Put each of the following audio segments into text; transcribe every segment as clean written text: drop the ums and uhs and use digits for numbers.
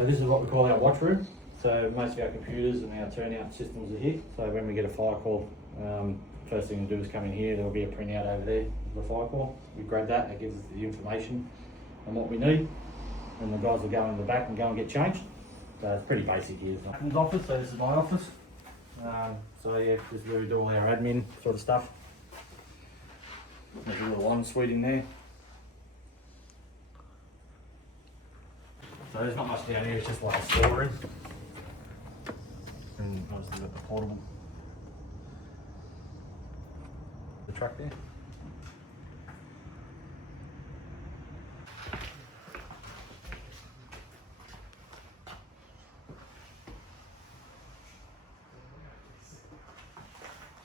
So this is what we call our watch room. So most of our computers and our turnout systems are here. So when we get a fire call, first thing we do is come in here. There'll be a printout over there of the fire call. We grab that, that gives us the information on what we need. And the guys will go in the back and go and get changed. So it's pretty basic here. Admin's office, so this is my office. So yeah, this is where we do all our admin sort of stuff. There's a little ensuite in there. So there's not much down here, it's just like a storeroom. And obviously got the portable. The truck there.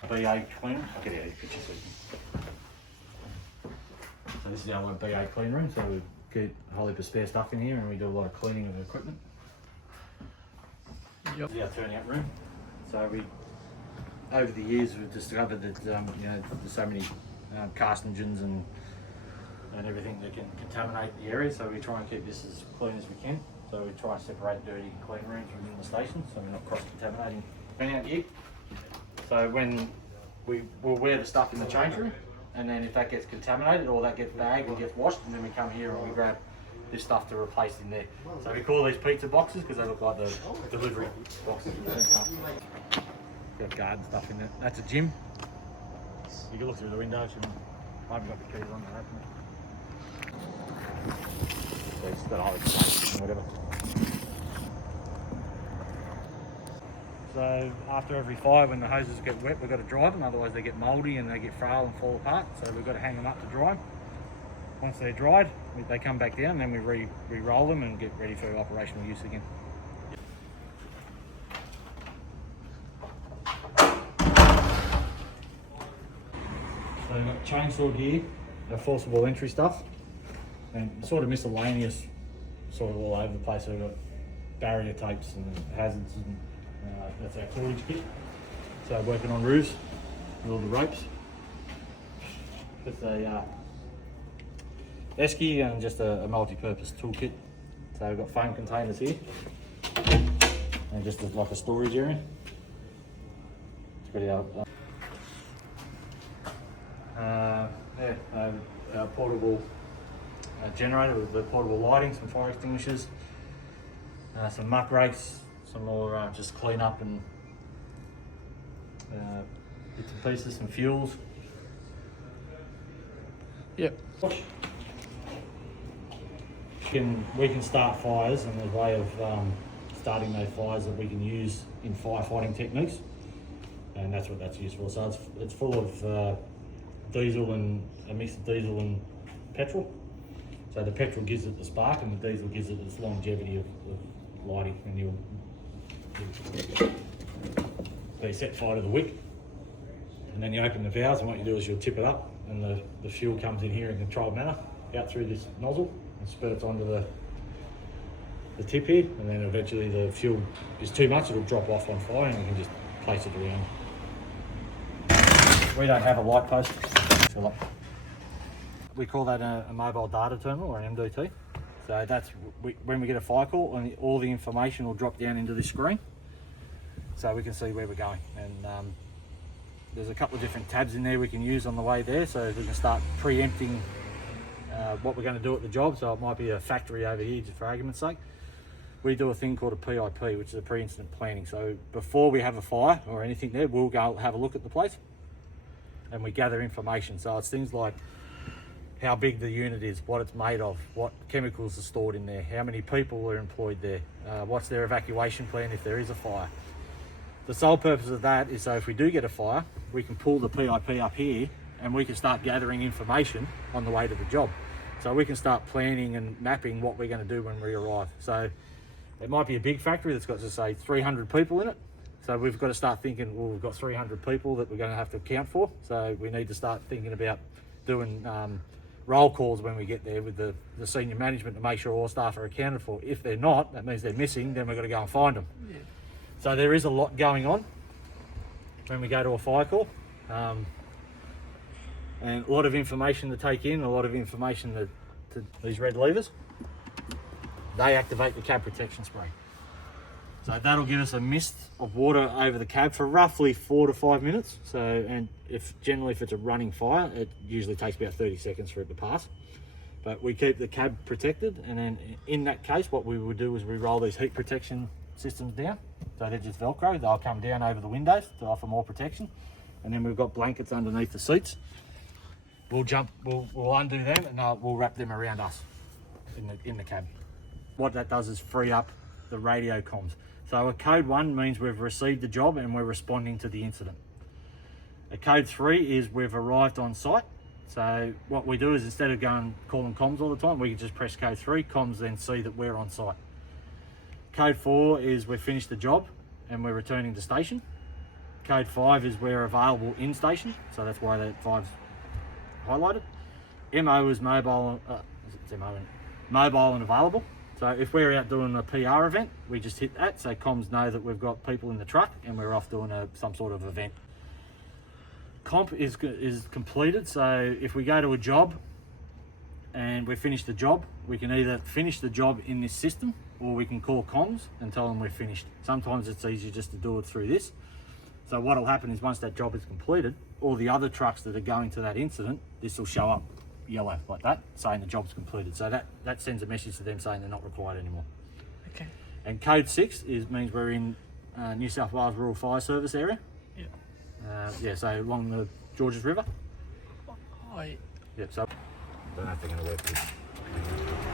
BA clean room. I'll get out of your picture so you can. So this is our BA clean room, so we get a whole heap of spare stuff in here and we do a lot of cleaning of the equipment. Yep. This is our turnout room. So we, over the years, we've discovered that you know, there's so many carcinogens and everything that can contaminate the area, so we try and keep this as clean as we can. So we try and separate dirty and clean rooms within the station, so we're not cross-contaminating out here. So when we'll wear the stuff in the change room, and then if that gets contaminated or that gets bagged or gets washed, and then we come here and we grab this stuff to replace in there. So we call these pizza boxes because they look like the delivery boxes. Got garden stuff in there. That's a gym. You can look through the windows. I haven't got the keys on to open it. So it's got all the whatever. So after every fire, when the hoses get wet, we've got to dry them, otherwise they get mouldy and they get frail and fall apart. So we've got to hang them up to dry. Once they're dried, they come back down, and then we re-roll them and get ready for operational use again. So we've got chainsaw gear, our forcible entry stuff, and sort of miscellaneous, sort of all over the place. So we've got barrier tapes and hazards, and that's our cordage kit. So working on roofs with all the ropes. Just a esky and just a multi-purpose toolkit. So we've got foam containers here, and just like a storage area. It's pretty our portable generator with the portable lighting, some fire extinguishers, some muck rakes, some more just clean up and bits and pieces, some fuels. Yep. We can start fires, and there's a way of starting those fires that we can use in firefighting techniques, and that's what that's used for. So it's full of diesel and a mix of diesel and petrol. So the petrol gives it the spark, and the diesel gives it its longevity of lighting. And you'll set fire to the wick, and then you open the valves, and what you do is you'll tip it up, and the fuel comes in here in controlled manner out through this nozzle and spurts onto the tip here, and then eventually the fuel is too much, it'll drop off on fire, and you can just place it around. We don't have a light post. We call that a mobile data terminal, or an MDT. So that's when we get a fire call, and all the information will drop down into this screen, so we can see where we're going. And there's a couple of different tabs in there we can use on the way there, so we can start preempting what we're going to do at the job. So it might be a factory over here, just for argument's sake. We do a thing called a PIP, which is a pre-incident planning. So before we have a fire or anything there, we'll go have a look at the place, and we gather information. So it's things like how big the unit is, what it's made of, what chemicals are stored in there, how many people are employed there, what's their evacuation plan if there is a fire. The sole purpose of that is so if we do get a fire, we can pull the PIP up here, and we can start gathering information on the way to the job. So we can start planning and mapping what we're going to do when we arrive. So it might be a big factory that's got, to say, 300 people in it. So we've got to start thinking, well, we've got 300 people that we're going to have to account for. So we need to start thinking about doing roll calls when we get there with the senior management to make sure all staff are accounted for. If they're not, that means they're missing, then we've got to go and find them. Yeah. So there is a lot going on when we go to a fire call. And a lot of information to take in, a lot of information to these red levers. they activate the cab protection spray. So that'll give us a mist of water over the cab for roughly 4 to 5 minutes. So, and if it's a running fire, it usually takes about 30 seconds for it to pass. But we keep the cab protected, and then in that case, what we would do is we roll these heat protection systems down. So they're just Velcro. They'll come down over the windows to offer more protection. And then we've got blankets underneath the seats. We'll undo them, and we'll wrap them around us in the cab. What that does is free up the radio comms. So a code 1 means we've received the job and we're responding to the incident. A code 3 is we've arrived on site. So what we do is, instead of going calling comms all the time, we can just press code 3, comms then see that we're on site. Code 4 is we've finished the job and we're returning to station. Code 5 is we're available in station, so that's why that 5's highlighted. MO is mobile, mobile and available. So if we're out doing a PR event, we just hit that, so comms know that we've got people in the truck and we're off doing some sort of event. Comp is completed, so if we go to a job and we finish the job, we can either finish the job in this system or we can call comms and tell them we're finished. Sometimes it's easier just to do it through this. So what will happen is, once that job is completed, all the other trucks that are going to that incident, this will show up yellow like that, saying the job's completed. So that sends a message to them saying they're not required anymore. Okay. And code 6 means we're in New South Wales Rural Fire Service area. Yeah. So along the Georges River. Hi. Yep. So I don't know if they're going to work with this.